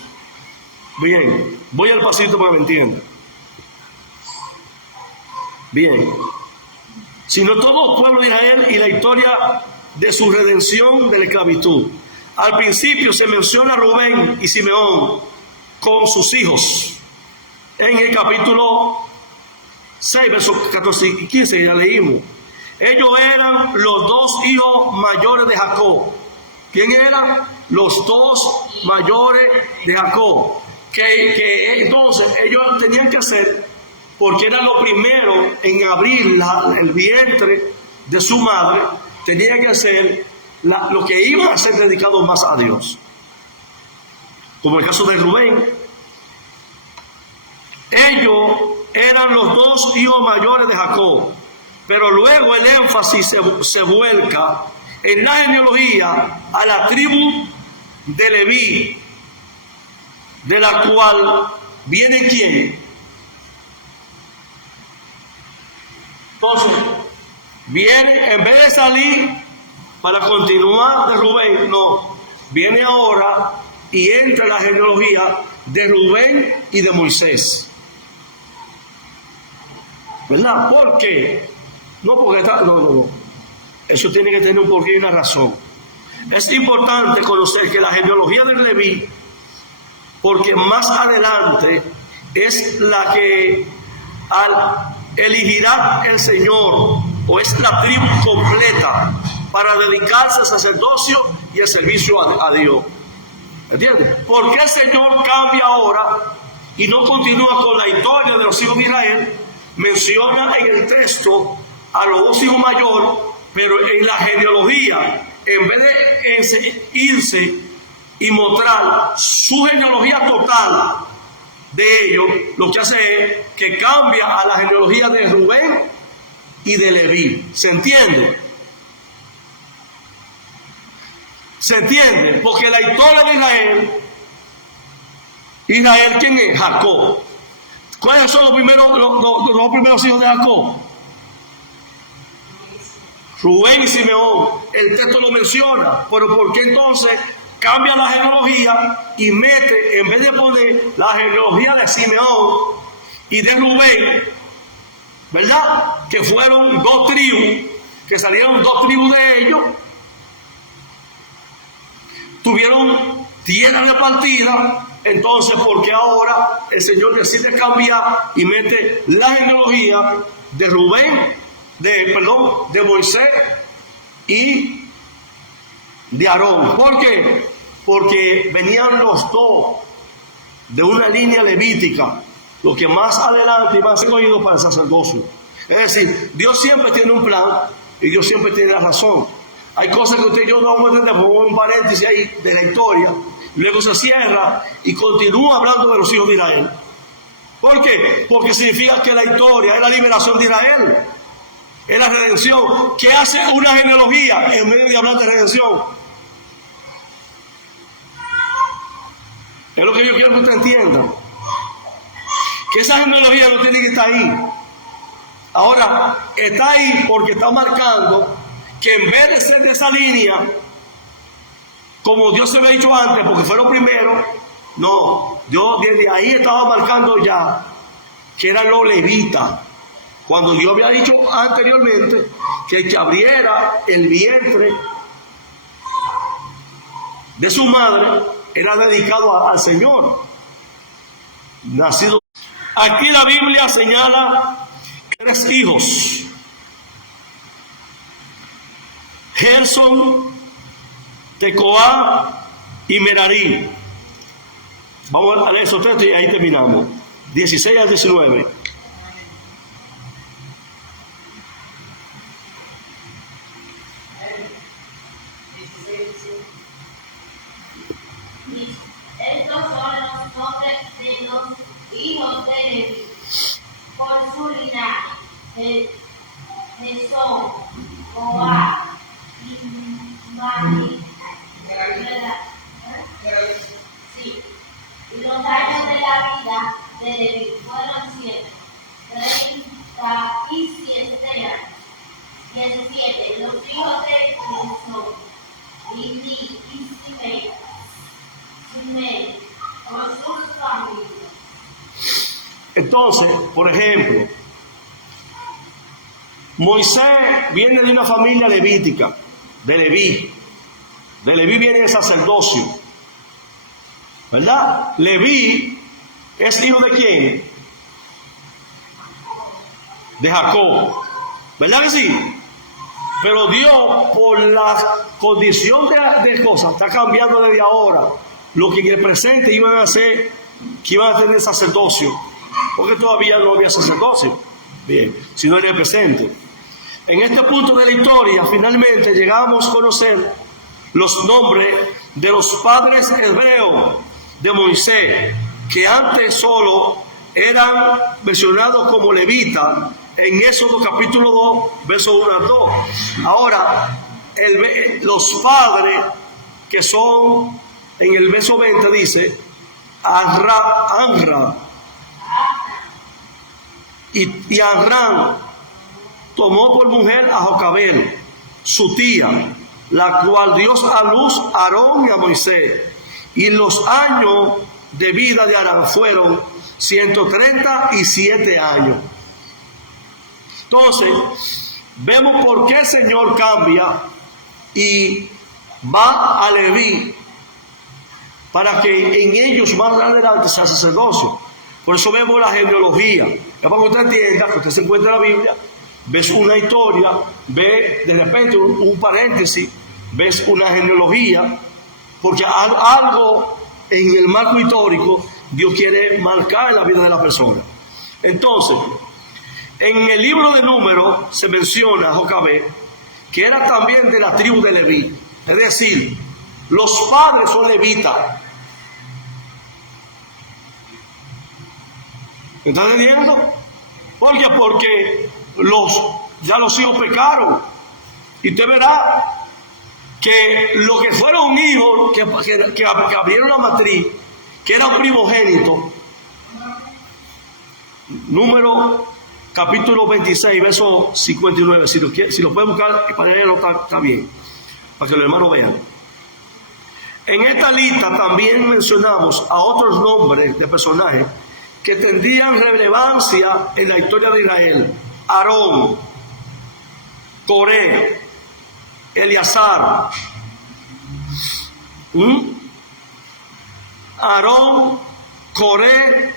Bien, voy al pasito para que me entiendan. Bien, sino todo el pueblo de Israel y la historia de su redención de la esclavitud. Al principio se menciona a Rubén y Simeón con sus hijos. En el capítulo 6, versos 14 y 15, ya leímos. Ellos eran los dos hijos mayores de Jacob. ¿Quién eran? Los dos mayores de Jacob. Que entonces ellos tenían que hacer, porque eran los primeros en abrir el vientre de su madre, tenían que hacer lo que iban a ser dedicados más a Dios. Como el caso de Rubén. Ellos eran los dos hijos mayores de Jacob, pero luego el énfasis se vuelca en la genealogía a la tribu de Leví, de la cual viene ¿quién? Entonces, viene, en vez de salir para continuar de Rubén, no, viene ahora y entra la genealogía de Rubén y de Moisés. ¿Verdad? ¿Por qué? No porque está, no. Eso tiene que tener un porqué y una razón. Es importante conocer que la genealogía de Leví, porque más adelante es la que elegirá el Señor, o es la tribu completa para dedicarse al sacerdocio y al servicio a Dios. ¿Entiendes? ¿Por qué el Señor cambia ahora y no continúa con la historia de los hijos de Israel? Menciona en el texto a los dos hijos mayores, pero en la genealogía, en vez de irse y mostrar su genealogía total de ellos, lo que hace es que cambia a la genealogía de Rubén y de Leví. ¿Se entiende? ¿Se entiende? Porque la historia de Israel, ¿quién es? Jacob. ¿Cuáles son los primeros hijos de Jacob? Rubén y Simeón. El texto lo menciona, pero ¿por qué entonces cambia la genealogía y mete, en vez de poner la genealogía de Simeón y de Rubén, ¿verdad? Que fueron dos tribus, que salieron dos tribus de ellos, tuvieron tierra repartida. Entonces, ¿por qué ahora el Señor decide cambiar y mete la genealogía de Rubén, de Moisés y de Aarón? ¿Por qué? Porque venían los dos de una línea levítica, lo que más adelante iban a ser escogidos para el sacerdocio. Es decir, Dios siempre tiene un plan y Dios siempre tiene la razón. Hay cosas que usted y yo no vamos a entender, pongo un paréntesis ahí de la historia, luego se cierra y continúa hablando de los hijos de Israel. ¿Por qué? Porque significa que la historia es la liberación de Israel, es la redención. ¿Qué hace una genealogía en vez de hablar de redención? Es lo que yo quiero que usted entienda, que esa genealogía no tiene que estar ahí. Ahora, está ahí porque está marcando que en vez de ser de esa línea, como Dios se había dicho antes, porque fue lo primero, no, Dios desde ahí estaba marcando ya que eran los levitas. Cuando Dios había dicho anteriormente que el que abriera el vientre de su madre era dedicado al Señor. Nacido. Aquí la Biblia señala 3 hijos: Gerson, Tecoa y Merarí. Vamos a leer esos textos y ahí terminamos. 16 al 19. Estos son los nombres de los hijos de Leví por su linaje: Gerson, Coa y Merarí. Sí. Y los años de la vida de Leví fueron 37 años. 17. Los hijos de Gerson, Leví y Simei, con sus familias. Entonces, por ejemplo, Moisés viene de una familia levítica, de Leví. De Leví viene el sacerdocio, ¿verdad? Leví es hijo de ¿quién? De Jacob, ¿verdad que sí? Pero Dios, por la condición de cosas, está cambiando desde ahora lo que en el presente iban a hacer, que iban a tener sacerdocio, porque todavía no había sacerdocio, bien, sino en el presente. En este punto de la historia, finalmente llegamos a conocer los nombres de los padres hebreos de Moisés, que antes solo eran mencionados como levitas en Éxodo capítulo 2, versos 1 al 2. Ahora, los padres que son, en el verso 20 dice, Anra y Anram tomó por mujer a Jocabel, su tía, la cual dio a luz a Aarón y a Moisés. Y los años de vida de Aarón fueron 137 años. Entonces, vemos por qué el Señor cambia y va a Leví para que en ellos más adelante sea sacerdocio. Por eso vemos la genealogía. Ya para que usted entienda, que usted se encuentra en la Biblia, ves una historia, ve de repente un paréntesis, ves una genealogía, porque algo en el marco histórico Dios quiere marcar en la vida de la persona. Entonces, en el libro de Números se menciona a Jocabed, que era también de la tribu de Leví. Es decir, los padres son levitas. ¿Están entendiendo? ¿Por qué? Porque ya los hijos pecaron. Y usted verá que lo que fueron hijos que abrieron la matriz, que era un primogénito, Número capítulo 26, verso 59, si lo pueden buscar para leerlo está bien, para que los hermanos vean. En esta lista también mencionamos a otros nombres de personajes que tendrían relevancia en la historia de Israel: Aarón, Coré, Eleazar. Aarón, Coré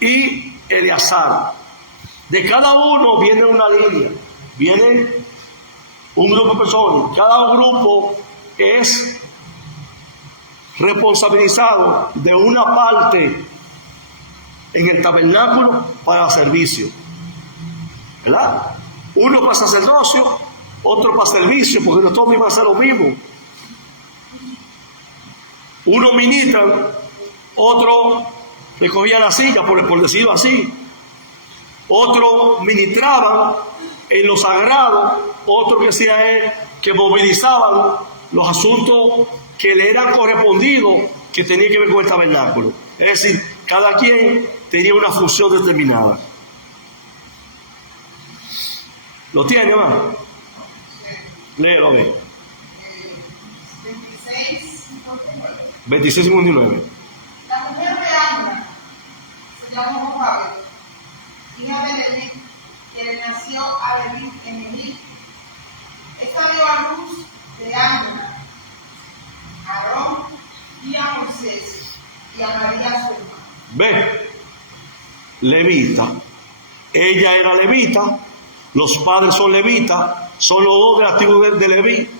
y Eleazar. De cada uno viene una línea, viene un grupo de personas. Cada grupo es responsabilizado de una parte en el tabernáculo para servicio, ¿verdad? Uno para sacerdocio, otro para servicio, porque no todos iban a hacer lo mismo. Uno ministra, otro recogía la silla, por decirlo así. Otros ministraban en lo sagrado, otro que hacía es que movilizaban los asuntos que le eran correspondidos, que tenían que ver con el tabernáculo. Es decir, cada quien tenía una función determinada. ¿Lo tiene, hermano? Léelo, ve. 26:59. La mujer de Anna se llamó Jocabed, hija de Leví, que le nació a Leví en Leví. Esta dio a luz de Anna, a Aarón y a Moisés, y a María su hermana. Ve, levita. Ella era levita, los padres son levitas, son los dos de la tribu de Leví,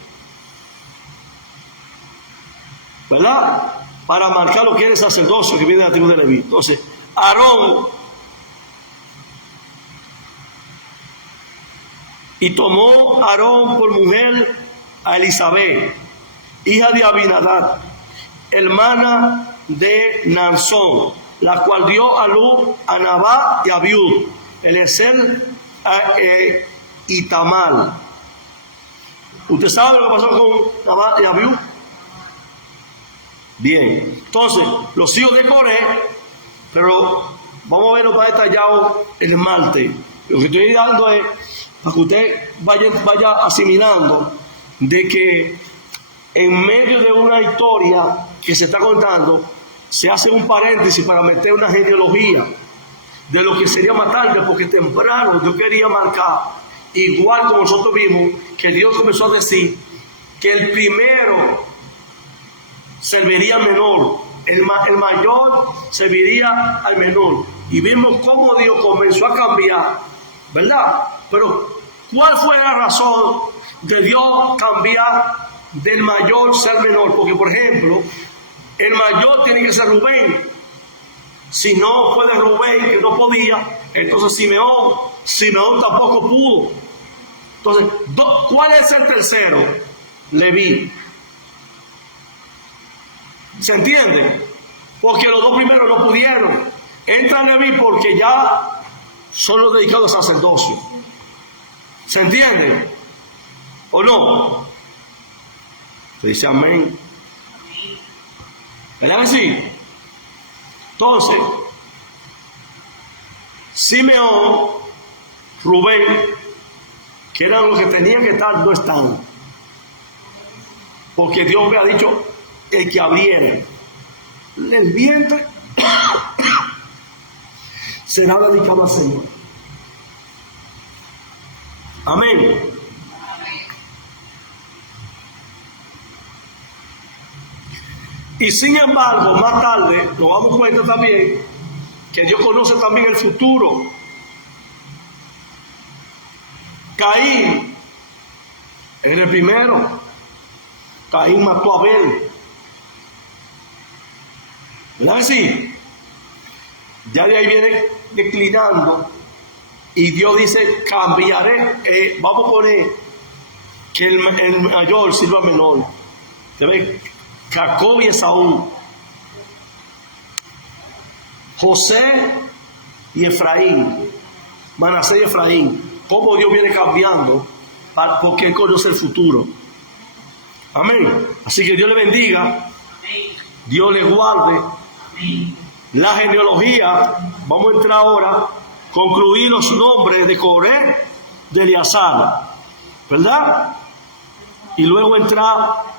¿verdad? Para marcar lo que es el sacerdocio que viene de la tribu de Leví. Entonces, Aarón, y tomó Aarón por mujer a Elizabeth, hija de Abinadab, hermana de Nansón, la cual dio a luz a Nabá y a Abiud, Eliezer y Tamar. ¿Usted sabe lo que pasó con Nabá y Abiud? Bien, entonces, los hijos de Coré, pero vamos a verlo más detallado el martes. Lo que estoy dando es para que usted vaya asimilando de que en medio de una historia que se está contando, se hace un paréntesis para meter una genealogía de lo que sería más tarde, porque temprano yo quería marcar igual como nosotros vimos que Dios comenzó a decir que el primero serviría al menor, el mayor serviría al menor. Y vimos cómo Dios comenzó a cambiar, ¿verdad? Pero ¿cuál fue la razón de Dios cambiar del mayor ser menor? Porque, por ejemplo, el mayor tiene que ser Rubén. Si no fue de Rubén, que no podía, entonces Simeón tampoco pudo. Entonces, ¿cuál es el tercero? Leví. ¿Se entiende? Porque los dos primeros no pudieron. Entra Leví porque ya son los dedicados al sacerdocio. ¿Se entiende? ¿O no? Se dice amén. ¿Verdad que sí? Entonces, Simeón, Rubén, que eran los que tenían que estar, no están. Porque Dios me ha dicho, el que abriere el vientre será dedicado al Señor. Amén. Y sin embargo, más tarde nos damos cuenta también que Dios conoce también el futuro. Caín era el primero. Caín mató a Abel. ¿Verdad que sí? Ya de ahí viene declinando. Y Dios dice, cambiaré. Vamos a poner que el mayor sirva al menor. ¿Se ve? Jacob y Esaú, José y Efraín, Manasés y Efraín. Cómo Dios viene cambiando porque Él conoce el futuro. Amén. Así que Dios le bendiga, Dios le guarde. La genealogía, vamos a entrar ahora, concluir los nombres de Coré, de Eleazar, ¿verdad? Y luego entrar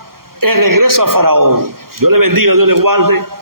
el regreso a Faraón. Dios le bendiga, Dios le guarde.